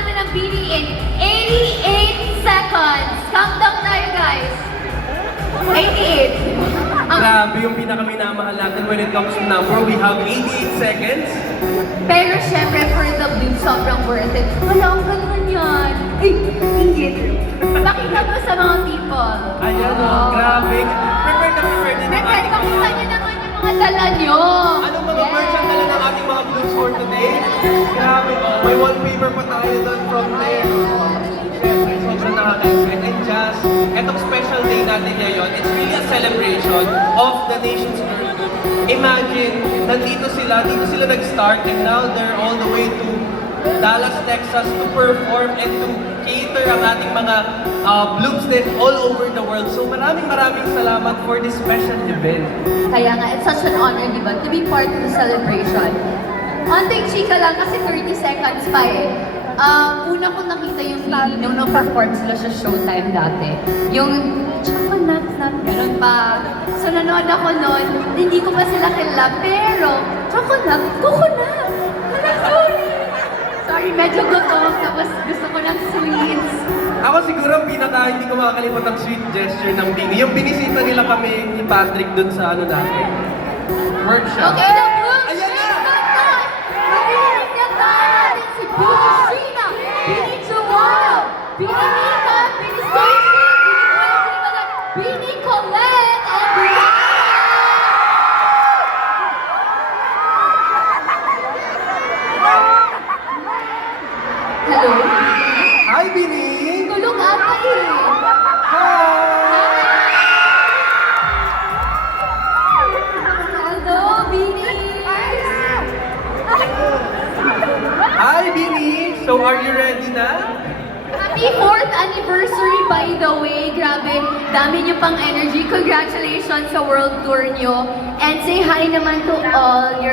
natin ang BD in 88 seconds. Countdown tayo, guys. 88. Grabe yung pinakaminamahal natin when it comes to number. We have 88 seconds. Pero syempre, for the blue, sobrang worth it. Wala akong ganun yan. Ay, ingit. Pakita mo sa mga people. Ayan o, grabe. Prepared na prepared din ang Prepare, ating pakita mga... niyo naman yung mga dala niyo. Anong mga merch ang dala ng ating mga blues for today? Grabe o, may wallpaper pa tayo doon from there. Siyempre, sobrang nakaka-excite. And just, etong special day natin ngayon, it's really a celebration of the nation's girlhood. Imagine, dito sila nag-start and now they're all the way to Dallas, Texas to perform and to cater ang ating mga blooms din all over the world. So maraming salamat for this special event. Kaya nga, it's such an honor, di ba, to be part of the celebration. Onting chika lang kasi 30 seconds pa eh. Una ko nakita yung video nung perform sila sa Showtime dati. Yung chocolate nut, ganun pa. So nanood ako nun, hindi ko pa sila kilala, pero chocolate, coconut. Wala, sorry. Sorry, medyo gutom, tapos gusto ko ng sweets. Ako siguro ang hindi ko makakalimutan ang sweet gesture ng Bini. Yung binisita nila kami ni Patrick dun sa ano natin, workshop. Okay, the blue Ayan na! Marinig na natin si Bini Sheena, Bini Joanna, Bini Mika, Bini Stacy, Bini Colette, and Bini... Hello? Hi, Bini! Tulog ata eh. Hello, Bini! Hi, Bini! So, are you ready na? Happy 4th anniversary, by the way. Grabe, dami niyo pang energy. Congratulations sa world tour niyo. And say hi naman to all your